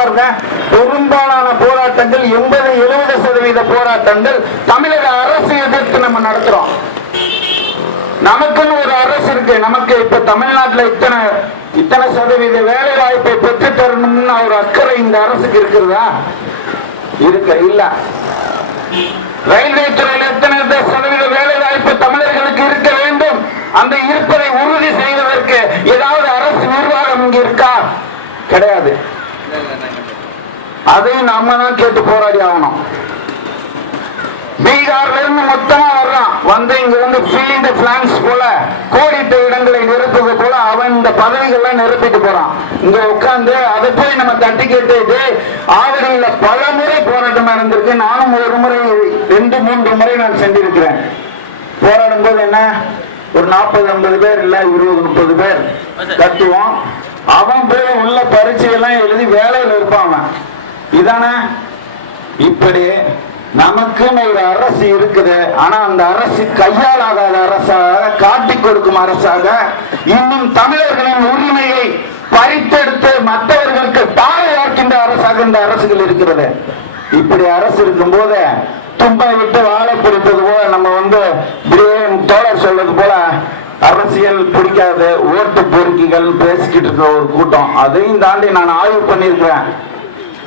பாருங்க, பெரும்பாலான போராட்டங்கள் 80-70% போராட்டங்கள் தமிழக அரசு எதிர்த்து நம்ம நடத்துறோம். நமக்குன்னு ஒரு அரசு இருக்கு. நமக்கு இப்ப தமிழ்நாட்டில் இத்தனை சதவீத வேலை வாய்ப்பை பெற்று தரணும்னு ஒரு அக்கறை இந்த அரசுக்கு இருக்கிறதா? இல்ல. ரயில்வே துறையில் எத்தனை சதவீத வேலை வாய்ப்பு தமிழர்களுக்கு இருக்க வேண்டும்? அந்த இருப்பதை உறுதி செய்வதற்கு ஏதாவது அரசு நிர்வாகம் இங்க இருக்கா? கிடையாது. அதையும் நாம தான் கேட்டு போராடி ஆகணும். பீகார்ல இருந்து மொத்தமா வர்றான், வந்து இங்க வந்து ஃபில்லிங் தி பிளாங்க்ஸ் போல, கோடிட்ட இடங்களை நிரப்புவது போல அவன் இந்த பதவிகள்லாம் நிரப்பிட்டு போறான். இங்க உட்கார்ந்து அதை போய் நம்ம தட்டி கேட்டு ஆவடியில பல முறை போராட்டம் நடந்திருக்கு. நானும் ஒரு முறை 2-3 முறை நான் சென்றிருக்கிறேன். போராடும் போது என்ன, ஒரு 40-50 பேர் இல்ல 20-30 பேர் கத்துவோம். அவன் போய் உள்ள பரீட்சையெல்லாம் எழுதி வேலையில் இருப்பான். இதானே இப்படி நமக்குன்னு ஒரு அரசு இருக்குது. ஆனா அந்த அரசு கையால் ஆகாத அரசாக, காட்டி கொடுக்கும் அரசாக, இன்னும் தமிழர்களின் உரிமையை பறித்தெடுத்து மற்றவர்களுக்கு தாழையாக்கின்ற அரசாக இந்த அரசுகள் இருக்கிறது. இப்படி அரசு இருக்கும் போது தும்பை விட்டு வாழை பிடிப்பது போல, நம்ம வந்து தோழர் சொல்றது போல அரசியல் பிடிக்காது ஓட்டு பொறுக்கிகள் பேசிக்கிட்டு இருக்கிற ஒரு கூட்டம். அதையும் தாண்டி நான் ஆய்வு பண்ணியிருக்கிறேன்.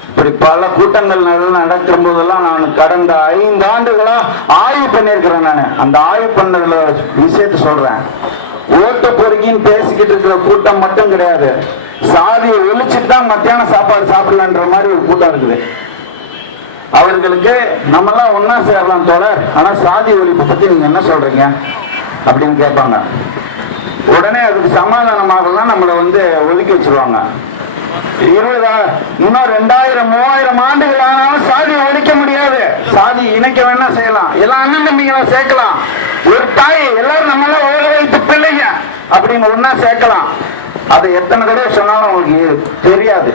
இப்படி பல கூட்டங்கள் நடக்கிற போதெல்லாம் நான் கடந்த 5 ஆண்டுகளா ஆய்வு பண்ணியிருக்கிறேன். நான் அந்த ஆய்வு பண்ணதுல விஷயத்த சொல்றேன். ஓட்டு பொறுக்கின்னு பேசிக்கிட்டு இருக்கிற கூட்டம் மட்டும் கிடையாது, சாதியை ஒழிச்சுட்டு தான் மத்தியான சாப்பாடு சாப்பிடலான்ற மாதிரி ஒரு கூட்டம் இருக்குது. அவர்களுக்கு நம்ம எல்லாம் ஒன்னா சேரலாம் தோழர், ஆனா சாதி ஒழிப்பு பத்தி நீங்க என்ன சொல்றீங்க அப்படின்னு கேட்பாங்க. உடனே அதுக்கு சமாதானமாகலாம் நம்மளை வந்து ஒதுக்கி வச்சிருவாங்க. இன்னும் 2000-3000 ஆண்டுகள் ஆனாலும் சாதியை ஒழிக்க முடியாது. சாதி இணைக்க வேணா செய்யலாம், எல்லா அண்ணன் தம்பிகளை சேர்க்கலாம். ஒரு தாய் எல்லாரும் நம்மள ஓட வைத்து பிள்ளைங்க அப்படின்னு ஒன்னா சேர்க்கலாம். அதை எத்தனை தடவை சொன்னாலும் உங்களுக்கு தெரியாது.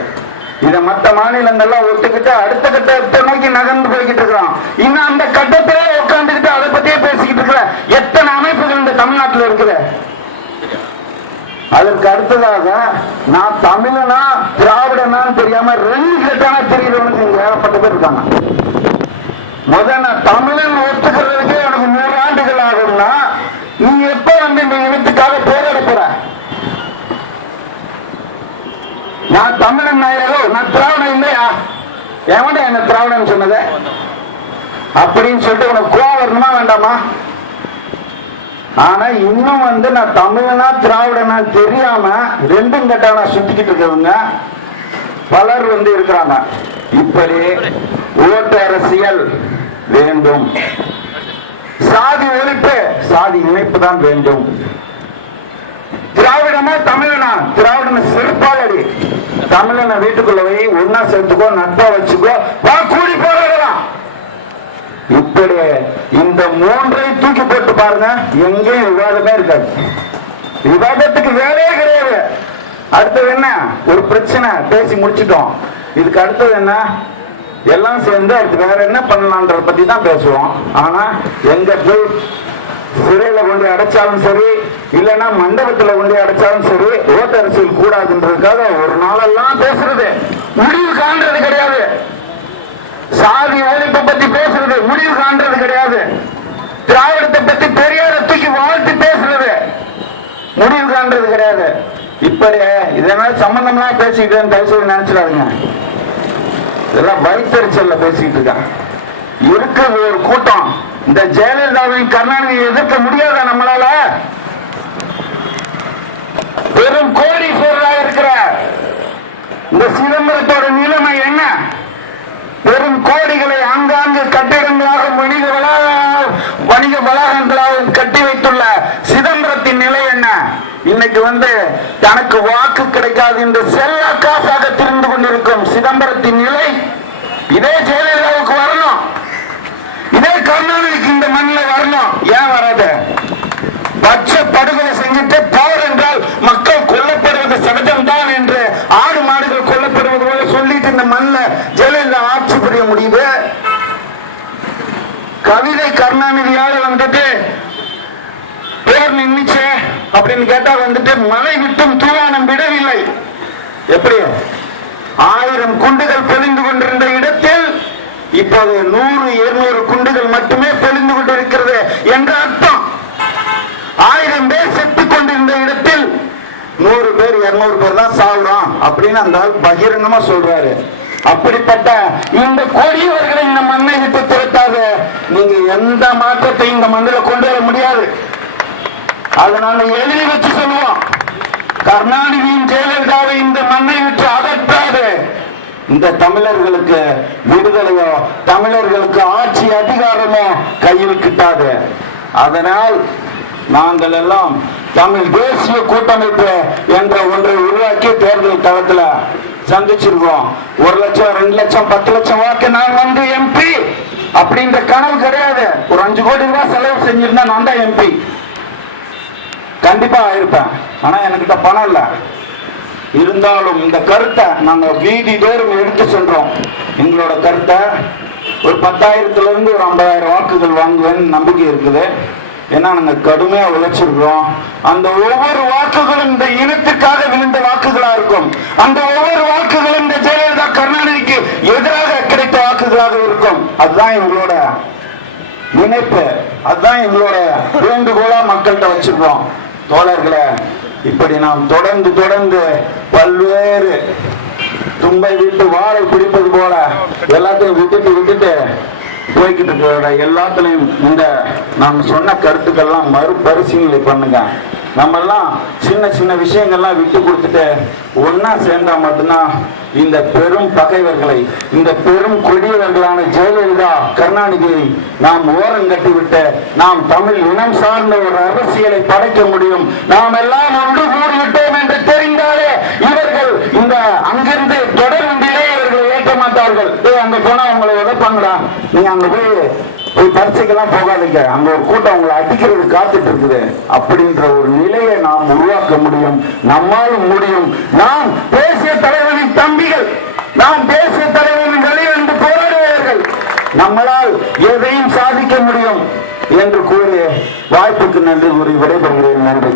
இதை மற்ற மாநிலங்கள்லாம் ஒத்துக்கிட்டு அடுத்த கட்டத்தை நோக்கி நகர்ந்து போய்கிட்டு இருக்கிறோம். இன்னும் அந்த கட்டத்திலே உட்காந்துக்கிட்டு அதை பத்தியே பேசிக்கிட்டு இருக்கிற எத்தனை அமைப்புகள் இந்த தமிழ்நாட்டில் இருக்குது. அதற்கு அடுத்ததாக நான் தமிழனா திராவிடனான்னு தெரியாம 2 கட்டான தெரியுறவனுக்கு இங்க ஏகப்பட்ட பேர் இருக்காங்க. முதல்ல தமிழன் ஒத்துக்கிறதுக்கு எனக்கு 100 ஆண்டுகள் ஆகும்னா, நீ எப்ப வந்து இந்த இனத்துக்காக போராட போற? நான் தமிழன் நாயரோ, நான் திராவிடன் இல்லையா? எவன்டா என்ன திராவிடன் சொன்னது அப்படின்னு சொல்லிட்டு உனக்கு கோவம் வரணுமா வேண்டாமா? ஆனா இன்னும் வந்து நான் தமிழனா திராவிடனா தெரியாம 2 கட்டான சுத்திக்கிட்டு இருக்கவங்க பலர் வந்து இருக்கிறாங்க. இப்படி ஓட்டு அரசியல் வேண்டும், சாதி ஒழிப்பு, சாதி இணைப்பு தான் வேண்டும். திராவிடமா தமிழனா? திராவிடனை செருப்பாளடி. தமிழனை வீட்டுக்குள்ள போய் ஒன்னா சேர்த்துக்கோ, நட்பா வச்சுக்கோ, வா கூடி போராடலாம். இப்படி இந்த 3ஐ தூக்கி போட்டு பாருங்க, எங்கேயும் விவாதமே இருக்காது. விவாதத்துக்கு வேலையே கிடையாது. அடுத்தது என்ன, ஒரு பிரச்சனை பேசி முடிச்சிட்டோம், இதுக்கு அடுத்தது என்ன, எல்லாம் சேர்ந்து அடுத்து வேற என்ன பண்ணலான்ற பத்தி தான் பேசுவோம். ஆனா எங்க போய் சிறையில கொண்டு அடைச்சாலும் சரி, இல்லைன்னா மண்டபத்துல கொண்டு அடைச்சாலும் சரி, ஓட்டு அரசியல் கூடாதுன்றதுக்காக ஒரு நாளெல்லாம் பேசுறது, முடிவு காண்றது கிடையாது. சாதி ஒழிப்பை பத்தி பேசுறது, முடிவு காண்றது கிடையாது. திராவிடத்தை பத்தி பெரியார தூக்கி வாழ்த்து பேசுறது, முடிவு காண்றது கிடையாது. இப்படி இதனால சம்பந்தம்லாம் பேசிக்கிட்டு தயவுசெய்து நினைச்சிடாதுங்க. இதெல்லாம் வைத்தறிச்சல்ல பேசிக்கிட்டு இருக்காங்க. இருக்கிறது ஒரு கூட்டம். இந்த ஜெயலலிதாவின் கருணாநிதியை எதிர்க்க முடியாத நம்மளால? பெரும் கோடீஸ்வரராக இருக்கிற இந்த சிதம்பரத்தோட நிலைமை என்ன? பெரும் கோடிகளை ஆங்காங்கு கட்டிடங்களாக வணிக வளாகங்களாக கட்டி வைத்துள்ள சிதம்பரத்தின் நிலை என்ன? இன்னைக்கு வந்து தனக்கு வாக்கு கிடைக்காது என்று செல்ல காசாக திரிந்து கொண்டிருக்கும் சிதம்பரத்தின் நிலை இதே ஜெயலலிதாவுக்கு வரணும், இதே கருணாநிதிக்கு இந்த மண்ணில் வரணும். ஏன் வராது? பச்சை படுகொலை செஞ்சுட்டு போர் என்றால் மக்கள் கொல்லப்படுவது சகஜம் தான் என்று ஆடு மாடுகள் கொல்லப்படுவது போல சொல்லிட்டு இந்த மண்ணில் ஜெயலலிதா ஆட்சி புரிய முடியுது. கவிதை கருணாநிதியால வந்துட்டு பேர் நின்னுச்சு அப்படின்னு கேட்டா வந்துட்டு மழை விட்டும் தூவானம் விடவில்லை. எப்படி 1000 குண்டுகள் பொழிந்து கொண்டிருந்த இடத்தில் இப்போது 100, 200 குண்டுகள் மட்டுமே பொழிந்து கொண்டிருக்கிறது என்ற அர்த்தம். 1000 பேர் செத்துக் கொண்டிருந்த இடத்தில் 100 பேர் 200 பேர் தான் சாவுறோம் அப்படின்னு அந்த பகிரங்கமா சொல்றாரு. அப்படிப்பட்ட இந்த கொடியவர்களை இந்த மண்ணை விட்டு துரத்தாத நீங்க எந்த மாற்றத்தையும் இந்த மண்ணில் கொண்டு வர முடியாது. அதை நாங்க எழுதி வச்சு சொல்லுவோம். கருணாநிதியின் ஜெயலலிதாவை இந்த மண்ணை விட்டு அகற்றாது இந்த தமிழர்களுக்கு விடுதலையோ தமிழர்களுக்கு ஆட்சி அதிகாரமோ கையில் கிட்டாது. அதனால் நாங்கள் எல்லாம் தமிழ் தேசிய கூட்டமைப்பு என்ற ஒன்றை உருவாக்கி தேர்தல் தளத்தில் சந்திச்சிருக்கோம். 1 லட்சம் 2 லட்சம் 10 லட்சம் வாக்கு நான் வந்து எம்பி அப்படின்ற கனவு கிடையாது. ஒரு 5 கோடி ரூபாய் செலவு செஞ்சிருந்தா நான் தான் எம்பி கண்டிப்பா ஆயிருப்பேன். ஆனா என்கிட்ட பணம் இல்ல. இருந்தாலும் இந்த கருத்தை நாங்க வீதி தோறும் எடுத்து சென்றோம். எங்களோட கருத்தை ஒரு 10,000 இருந்து ஒரு 50,000 வாக்குகள் வாங்குவேன்னு நம்பிக்கை இருக்குது. ஏன்னா நாங்க கடுமையா உழைச்சிருக்கிறோம். அந்த ஒவ்வொரு வாக்குகளும் இந்த இனத்துக்காக விழுந்த வாக்குகளா இருக்கும். அந்த ஒவ்வொரு வாக்குகளும் இந்த ஜெயலலிதா கருணாநிதிக்கு எதிராக கிடைத்த வாக்குகளாக இருக்கும். அதுதான் எங்களோட நினைப்பு, அதுதான் எங்களோட வேண்டுகோளா மக்கள்கிட்ட வச்சிருக்கோம். தோழர்களே, இப்படி நாம் தொடர்ந்து பல்வேறு தும்பை விட்டு வாழை பிடிப்பது போல எல்லாத்தையும் விட்டுட்டு போய்கிட்டு இருக்கிற எல்லாத்துலயும் இந்த நாம் சொன்ன கருத்துக்கள்லாம் மறுபரிசீலனை பண்ணுங்க. நம்ம எல்லாம் சின்ன விஷயங்கள்லாம் விட்டு கொடுத்துட்டு ஒன்னா சேர்ந்தா மட்டும்தான் இந்த பெரும் பகைவர்களை, இந்த பெரும் கொடியவர்களான ஜெயலலிதா கருணாநிதியை நாம் ஓரம் கட்டிவிட்டு நாம் தமிழ் இனம் சார்ந்த ஒரு அரசியலை படைக்க முடியும். நாம் எல்லாம் ஒன்று கூடிவிட்டோம் என்று தெரிந்தாலே இவர்கள் இந்த அங்கிருந்து தொடர் வண்டியிலே இவர்களை ஏற்க மாட்டார்கள். அங்க போனா அவங்களை உதப்பாங்களா, நீங்க அங்க போய் பரீட்சைக்கெல்லாம் போகாதீங்க, அங்க ஒரு கூட்டம் உங்களை அடிக்கிறது காத்துட்டு இருக்குது அப்படின்ற ஒரு நிலையை நாம் உருவாக்க முடியும். நம்மாலும் முடியும். நாம் தேசிய தலைவரின் தம்பிகள், நாம் தேசிய தலைவரின் வெளிவந்து போராடுவார்கள். நம்மளால் எதையும் சாதிக்க முடியும் என்று கூறி வாய்ப்புக்கு நன்றி கூறி விடைபெறுகிறேன். நன்றி.